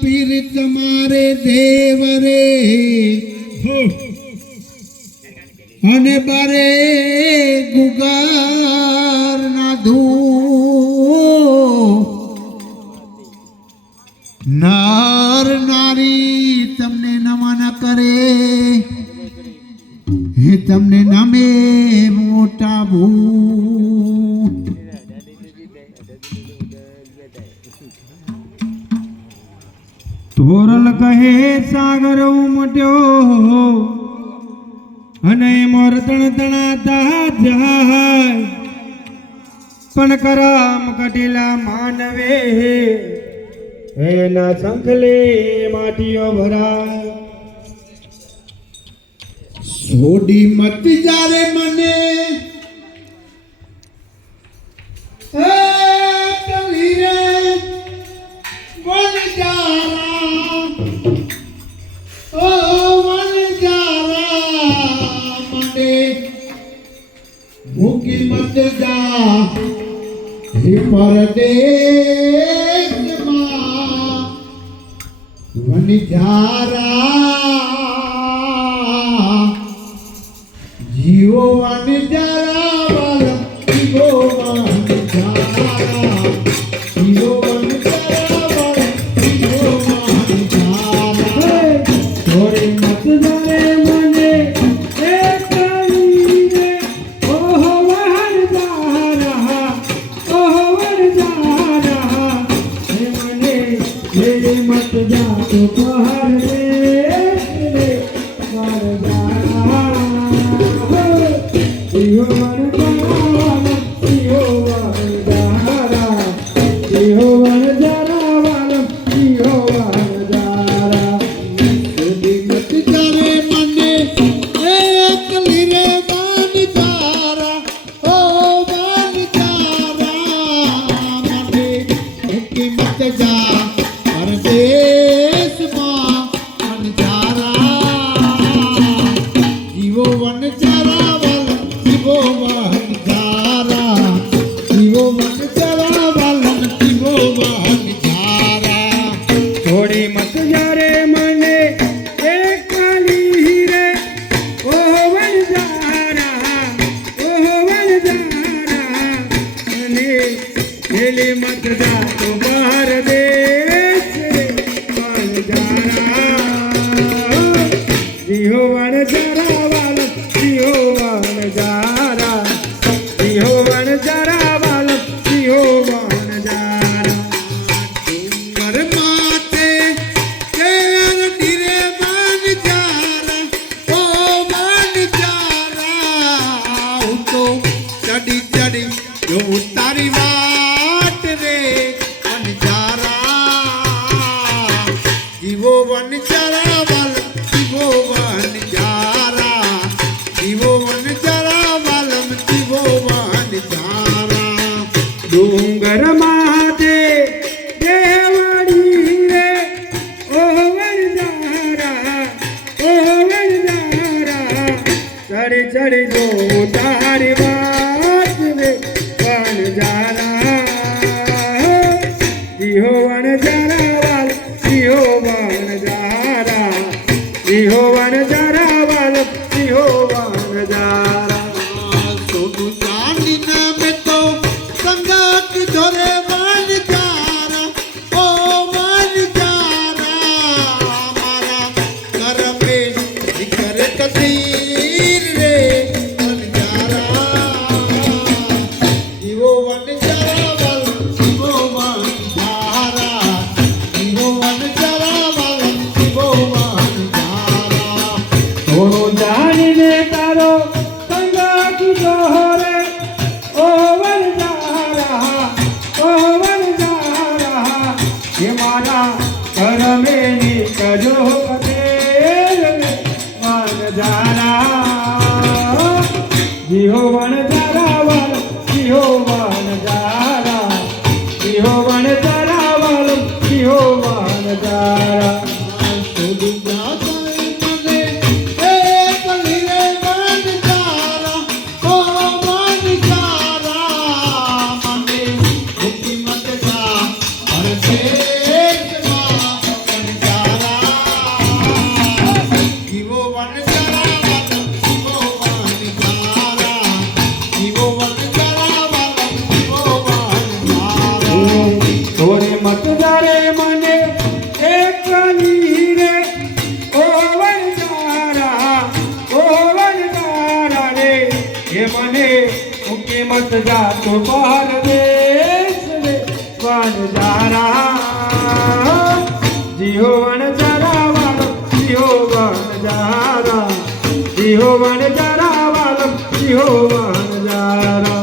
पीर तुम्हारे देव रे अने बारे गुगार ना धू नार नारी तमने नमन करे हे तमने नमे मोटा भू तोरल कहे सागर उमट्यो अने मोर तण तणाता जाय पण कराम कटेला मानवे एना संखले माटियो भरा सोडी मत जारे मने भूखी मत जा हे परदेश मां वनजारा जीवो वनजारा वाला जीवो वनजारा जीवो वनजारा वाला जीवो वनजारा थोड़ी मत जाने मने मत जा तो पहर दे मर जाना जियो मन जाना जियो मन जाना जियो मन जाना जियो मन जाना मत जावे मने एक लीरे मन जारा ओ मन जारा मने एक मत जा परदेश मां वनजारा जीवो वनजारा वाला जीवो वनजारा जीवो वनजारा वाला जीवो वनजारा थोड़ी मत जारे मने एक काली हीरे ओ वनजारा मने खेले मत जा तो बाहर दे जियो वनजारा वाला जियो वनजारा जियो वनजारा वाला जियो वनजारा डूंगर माते तेर धीरे वनजारा ओ वनजारा तो चढ़ी चढ़ी जो तारी वाट रे वनजारा जीवो वनजारा वाला जीवो वनजारा जीवो वनजारा वालम जीवो वनजारा डूंगर माते देवड़ी रे ओ वनजारा चढ़ चढ़ जो तारी बात रे वनजारा जीहो वनजारा वाला जीहो वनजारा जीहो वनजारा वाला जीहो वनजारा सोनू चांदी ना में तो संगा की धोरे वनजारा ओ वनजारा हमारा घर पे निकर कसीर रे वनजारा जीवो वनजारा वाला जीवो वनजारा जीवो वनजारा वाला जीवो थोड़ो जाने तारो संगा की जोहरे ओ वनजारा ये मारा घर में निकलो कतेल वनजारा जियो वनजारा वाला जियो वनजारा जियो वनजारा वाला जियो वनजारा સિંહો વણજારા વાલમ સિંહો વણજારા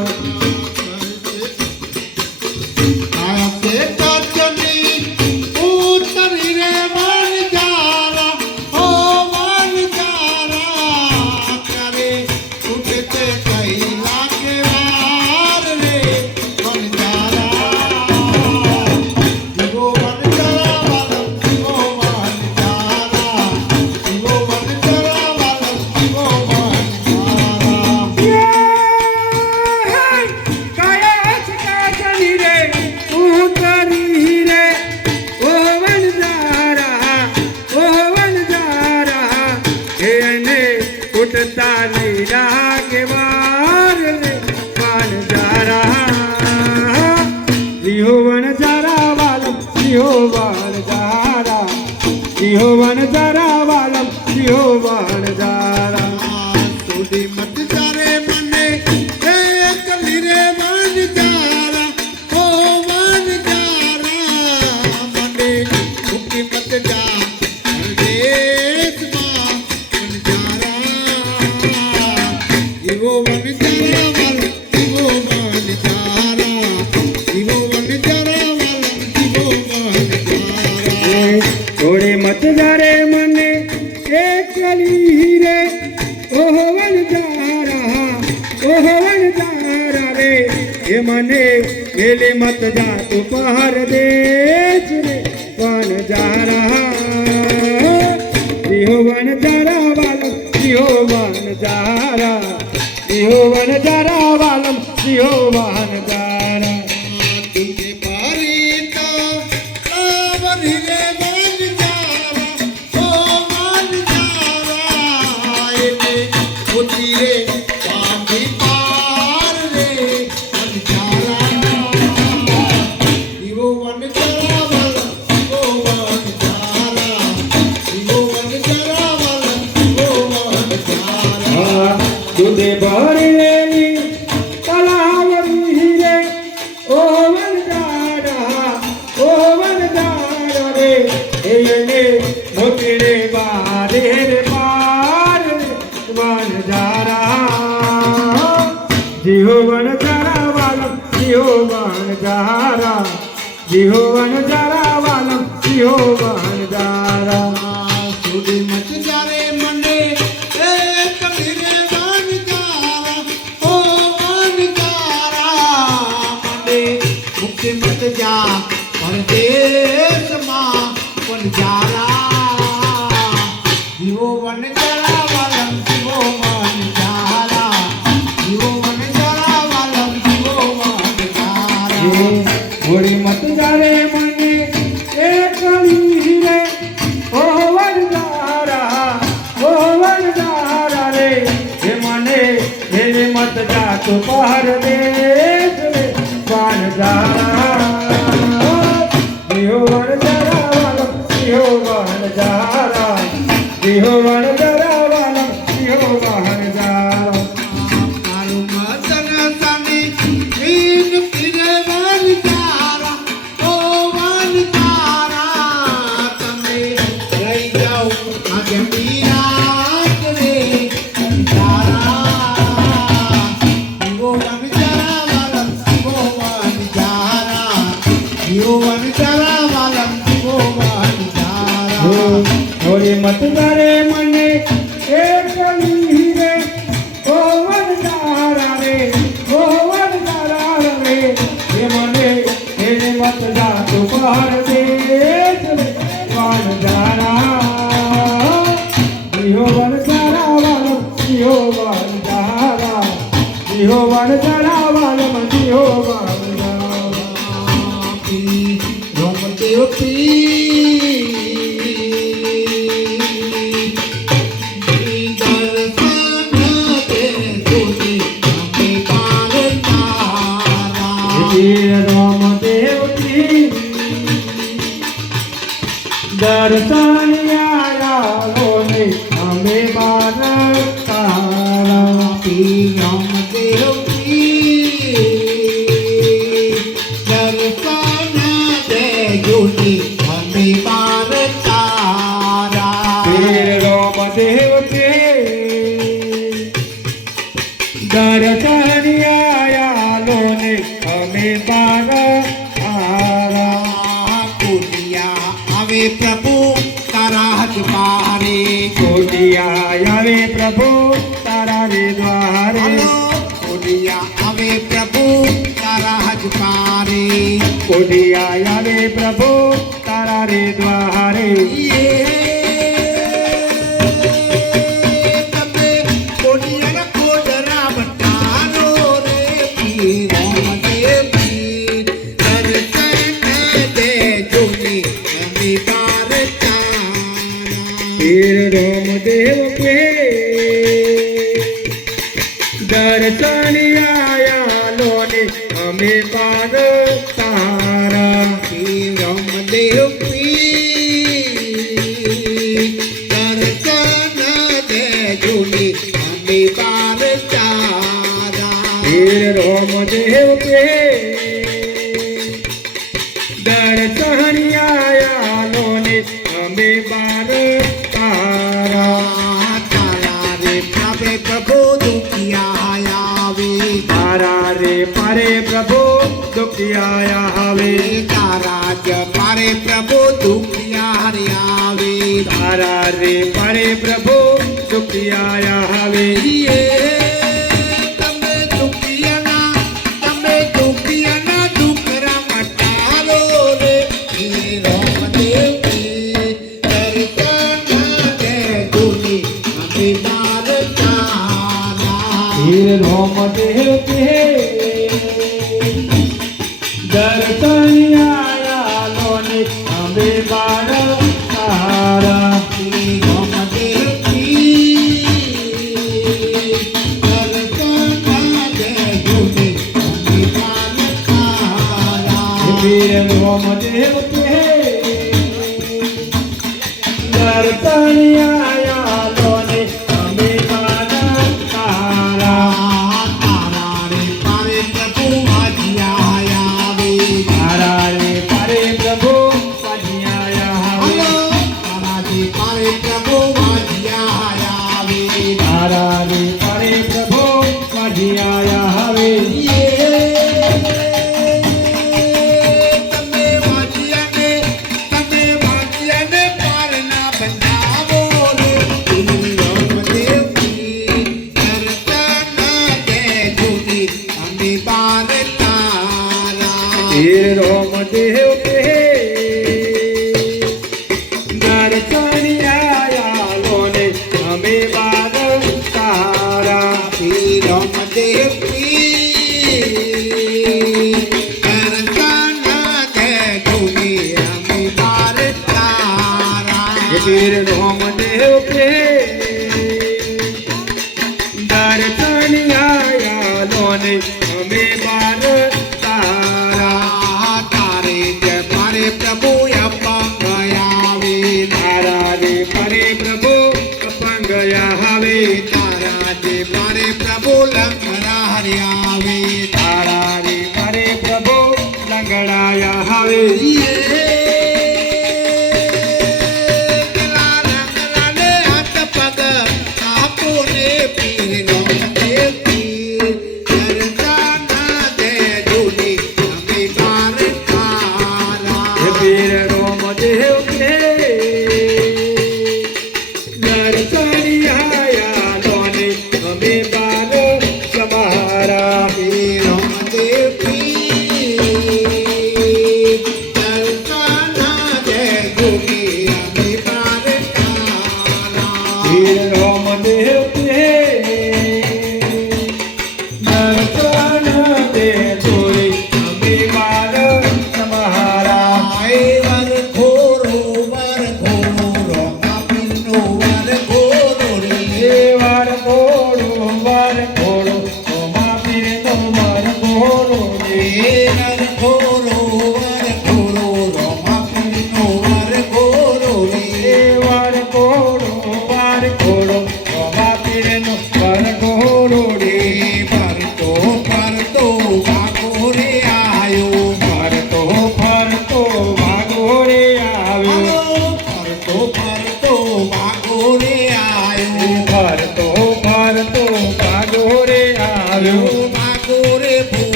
ઉઠતા નહીં લાગે વાર રે વણજારા સિંહો વણજારા વાલમ સિંહો વણજારા સિંહો વણજારા વાલમ સિંહો વણજારા સુડી મત જારે મને એક લીરે વણજારા ઓ વણજારા મને ઉકી મત જા પરદેશમાં વણજારા જીવો વણજારા વાલ જીવો વણજારા જીવો વણજારા વાલ જીવો વણજારા થોડે મત જારે મને એકલી રે ઓહો વણજારા રે એ મને મેલે મત જા તું પહાર દેશ રે વણજારા સિંહો વણજારા વાલમ સિંહો વણજારા સિંહો વણજારા વાલમ સિંહો વણજારા તુજે પારીતો લાવરી રે વણજારા ઓ વણજારા એને ઉતી રે પામી પાર રે વણજારા જીવો વણજારા વાલ જીવો વણજારા જીવો વણજારા વાલ જીવો વણજારા દૂધે ભરેલી તલાવરી રે ઓ વણજારા રે એને મોતી રે બારે રે પાર રે વણજારા જીહો વણજારા વાલમ જીહો વણજારા જીહો વણજારા વાલમ જીહો વણજારા સુડી મત જારે મને એક લીરે વણજારા ઓ વણજારા મને મુક્તિ મત જા પરદેશમાં વણજારા જીવો વણજારા વાલમ જીવો વણજારા જીવો વણજારા વાલમ જીવો વણજારા થોડી મત જારે મને એકલી રે ઓ વણજારા રે એ મને મેલે મત જા તું પહાર દેશ રે વણજારા સિંહો વણજારા વાલમ સિંહો વણજારા સિંહો વણજારા વાલમ સિંહો વણજારા તારું મદન સાની ઈન પીરે વણજારા ઓ વણજારા તમે રહી જાઓ આજે મીરાત રે વણજારા જીવો વણજારા વાલમ જીવો વણજારા જીવો વણજારા વાલમ જીવો વણજારા થોડી મત જારે મને એકલી રે ઓ વણજારા રે એ મને એને મત જા તું પહાર દેશ રે વણજારા સિંહો વણજારા વાલમ સિંહો વણજારા સિંહો વણજારા વાલમ સિંહો દર્શનિયા લોને અમે બાર તારા રામદેવ દર્શન દેજોની અમે બાર તારા રામદેવ કે પ્રભુ તારા હાથ પારે કોટિયા આવે પ્રભુ તારા રે દ્વારે હલો કોડિયા આવે પ્રભુ તારા હાથ પારે કોટિયા આવે પ્રભુ તારા રે દ્વારે તમે કોડિયાના કોડરા બટારો રે પીરો મને પી દર્શન દેજો ને અમે બાર તારા પીર રામદેવ કે દર્શન આયા લોને અમે પાર તારા રામદેવ પી દર્શન દેજો ને અમે બાર તારા પીર રામદેવ કે દર્શન આયા લોને અમે પાર તારા તારા રે પ્રભે પ્રભુ દુખિયા આવે તારા રે પરે પ્રભુ દુખિયા આવે તારા જ પારે પ્રભુ દુખિયા રે આવે તારા રે પરે પ્રભુ દુખિયા આવે તમે દુખિયાના દુખરા મટારો રે હે રામદેવ દર્શન દે દુની અમે બાર તારા પીર રામદેવ કે દર્શન આયા લોને અમે બાર તારા રામદેવ પી દર્શન દે દુની અમે બાર તારા પીર રામદેવ કે દર્શન આયા લોને અમે બાર તારા તારા રે પારે પ્રભુ હાજિયા આવે તારા રે પરે પ્રભુ પજિયા આવે તારા રે પારે પ્રભુ હાજિયા આવે તારા રે પરે પ્રભુ પજિયા આવે તમે વાજિયાને પારના બંધાવો રે રામદેવ કી દર્શન દેજો ને અમે બાર તારા પીર રામદેવ કે દર્શન આયા લોને અમે બાર તારા રામદેવ પી દર્શન દેજો ને અમે બાર તારા પીર રામદેવ કે દર્શન આયા લોને અમે બાર તારા તારે જય મારે પ્રભુ અપંગ આવે તારા રે પરે પ્રભુ અપંગ આવે તારા જે મારે પ્રભુ લંગરા હરે આવે તારા રે પરે પ્રભુ લંગડાયા આવે લંગરાને હાથ પગ આપો ને પીર રામદેવ પીર દર્શન દેજો ને અમે બાર તારા પીર રામદેવ કે દર્શન આયા લોને અમે બાર તમારા રામદેવ પીર દર્શન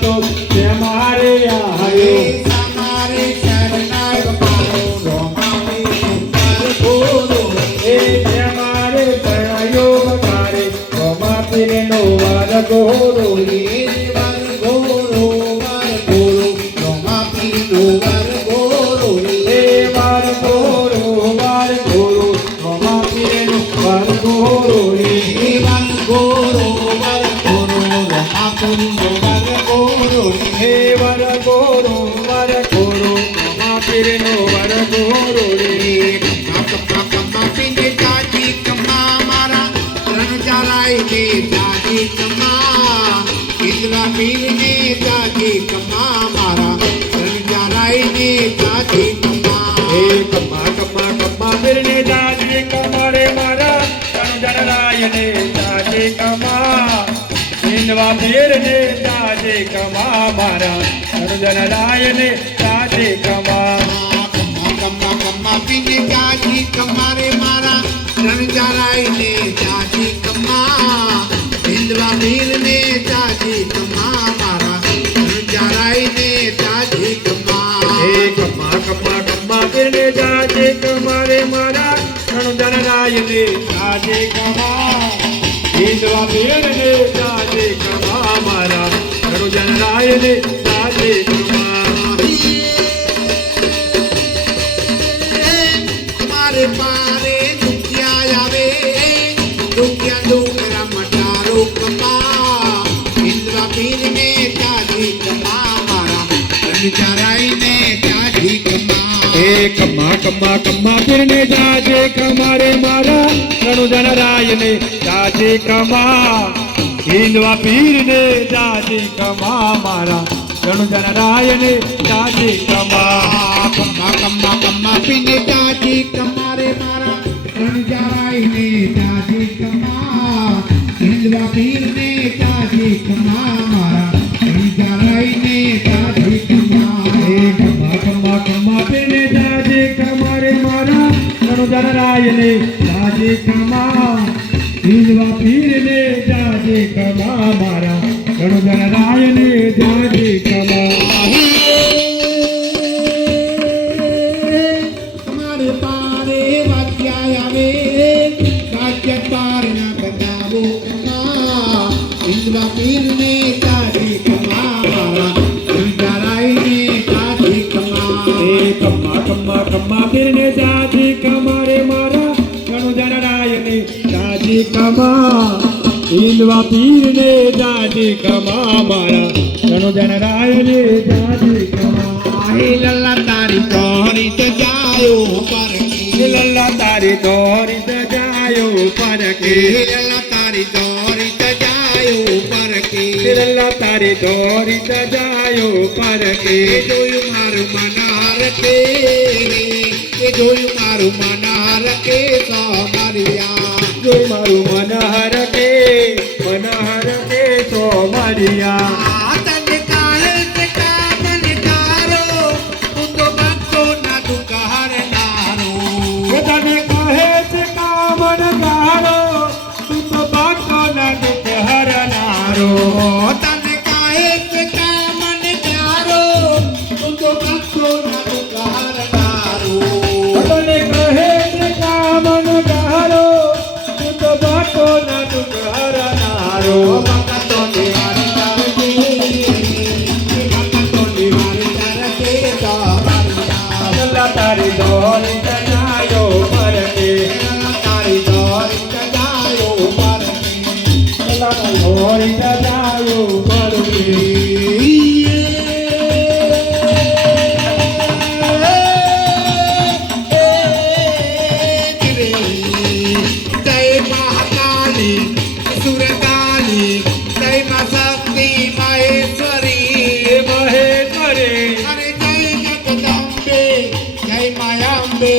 તો તમારે આયો તમારે શરણાઈ પાડો રોમાપીરનું વરઘોડો એ તમારે શરણાયો બકારે રોમાપીરનો વરઘોડો એ વરઘોડો વરઘોડો રોમાપીરનું વરઘોડો એ વરઘોડો વરઘોડો રોમાપીરનો વરઘોડો એ વરઘોડો વરઘોડો રોમાપીરનું વરઘોડો હે વરઘોડો વરઘોડો રોમાપીરનો વરઘોડો પીને જાજી કમા મારા રણ ચાલાઈને જાજી કમા ઇન્દ્રા પીરને જાજી કમા મારા રણ ચાલાઈને જાજી કમા હે કમ્મા કમ્મા કમ્મા પીરને જાજે કમારે મારા કણજનરાયને જાજે કમા હિંદવા પીરને જાજે કમા મારા કણજનરાયને જાજે કમા કમા કમા પીને જાજી કમારે મારા રણ ચાલાઈને જાજી કમા ઇન્દ્રા પીરને જાજી કમા મારા રણ ચાલાઈને જાજી કમા હે કમ્મા કમ્મા કમ્મા પીરને જાજે કમારે મારા કણજનરાયને જાજે કમા હિંદવા પીરને જાજે કમા મારા કણજનરાયને જાજે કમા મારે પારે દુખિયા આવે દુખિયા ડુંગરા મટારો કમા ઇન્દ્રા પીરને જાજી કમા મારા વિચારાઈને જાજી કમા હે કમ્મા કમ્મા કમ્મા પીરને જાજે કમારે મારા કણજનરાયને જાજે કમા હિંદવા પીરને જાજે કમા મારા કણજનરાયને જાજે કમા કમા કમા કમા પીને જાજી કમારે મારા વિચારાઈને જાજી કમા ઇન્દ્રા પીરને જાજી કમા મારા વિચારાઈને જાજી કમા હે કમ્મા કમ્મા કમ્મા પીરને જાજે કમારે મારા કણજનરાયને જાજે કમા હિંદવા પીરને જાજે કમા મારા કણજનરાયને જાજે કમા તમારે પારે વાગ્યા આવે વાગ્ય પારના બનાવો કમા ઇન્દ્રા પીરને જાજી કમા મારા વિચારાઈને જાજી કમા હે કમ્મા કમ્મા કમ્મા પીરને જાજે કમારે મારા કણજનરાયને જાજે કમા હિંદવા પીરને જાજે કમા મારા કણજનરાયને જાજે કમા આહે લલ્લા તારી તોરી તો જાયો પરકી લલ્લા તારી દોરી સજાયો પરકે લલ્લા તારી તોરી તો જાયો પરકી લલ્લા તારી દોરી સજાયો પરકે જોયું મારું મનાર કે એ જોયું મારું મનાર કે સોમરિયા જોઈ મારું મનહર કે તો મરિયા આ તને કાહે તે કામન કારો તું તો ભક્તો ના દુઃખ હરનારો તને કહે છે કામન ગારો તું તો બાકો ના દુઃખ હરનારો તને કાહે તે કામન કારો તું તો ભક્તો ના દુઃખ હરનારો તને કહે છે કામન ગારો તું તો બાકો ના દુઃખ હરનારો ભક્તો નિવારી કરકે સોમરિયા લલ્લા તારી દોરી સજાયો પરકે તારી દોરી સજાયો પરકી લલ્લા તારી દોરી સજાયો પરકે જય મહાકાલી સુરકાલી જય મા શક્તિ મહેશ્વરી મહેશ્વરી અરે જય જગદંબે જય માયાંબે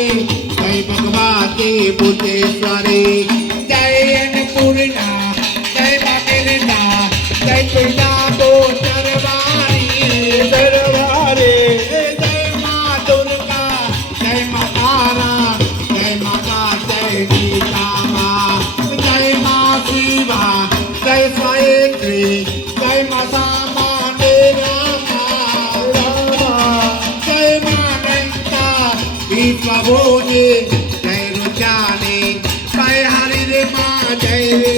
જય ભગવતી ભૂતેશ્વરી જય અન્નપૂર્ણા જય માતેરના જય તુલસા દો ચરવારી દરબારે જય મા દુર્ગા જય મા તારા જય માતા જય ગીતામા જય મા શિવા જય સાયત્રી જય મા સામાને જય રે